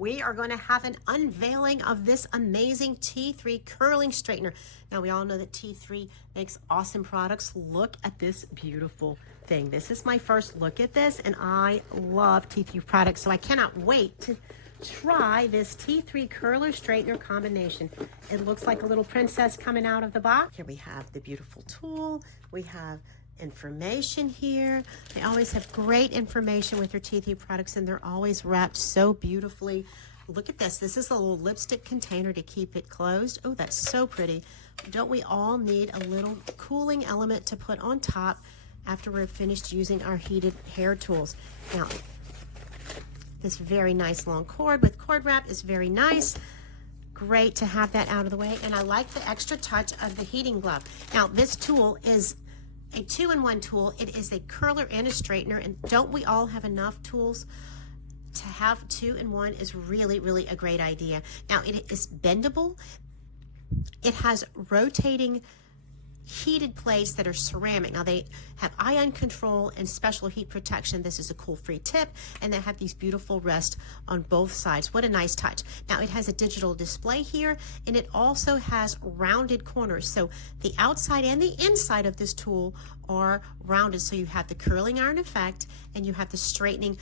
we are going to have an unveiling of this amazing T3 curling straightener. Now, we all know that T3 makes awesome products. Look at this beautiful thing. This is my first look at this, and I love T3 products, so I cannot wait to try this T3 curler straightener combination. It looks like a little princess coming out of the box. Here we have the beautiful tool. We have information here. They always have great information with their T3 products, and they're always wrapped so beautifully. Look at this. This is a little lipstick container to keep it closed. Oh, that's so pretty. Don't we all need a little cooling element to put on top after we're finished using our heated hair tools? Now, this very nice long cord with cord wrap is very nice. Great to have that out of the way. And I like the extra touch of the heating glove. Now, this tool is a 2-in-1 tool. It is a curler and a straightener, and don't we all have enough tools? To have 2-in-1 is really, really a great idea. Now, it is bendable. It has rotating heated plates that are ceramic. Now, they have ion control and special heat protection. This is a cool free tip, and they have these beautiful rests on both sides. What a nice touch. Now, it has a digital display here, and it also has rounded corners. So the outside and the inside of this tool are rounded. So you have the curling iron effect, and you have the straightening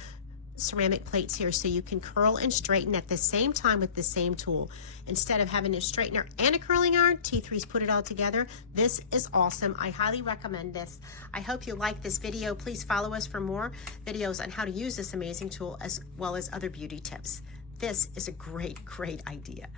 ceramic plates here, so you can curl and straighten at the same time with the same tool. Instead of having a straightener and a curling iron, T3's put it all together. This is awesome. I highly recommend this. I hope you like this video. Please follow us for more videos on how to use this amazing tool, as well as other beauty tips. This is a great, great idea.